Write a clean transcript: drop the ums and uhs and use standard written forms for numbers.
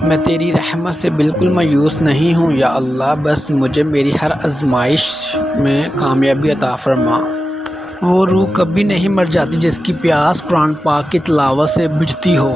मैं तेरी रहमत से बिल्कुल मायूस नहीं हूँ या अल्लाह, बस मुझे मेरी हर आजमाइश में कामयाबी अता फरमा। वो रूह कभी नहीं मर जाती जिसकी प्यास कुरान पाक की तिलावत से बुझती हो।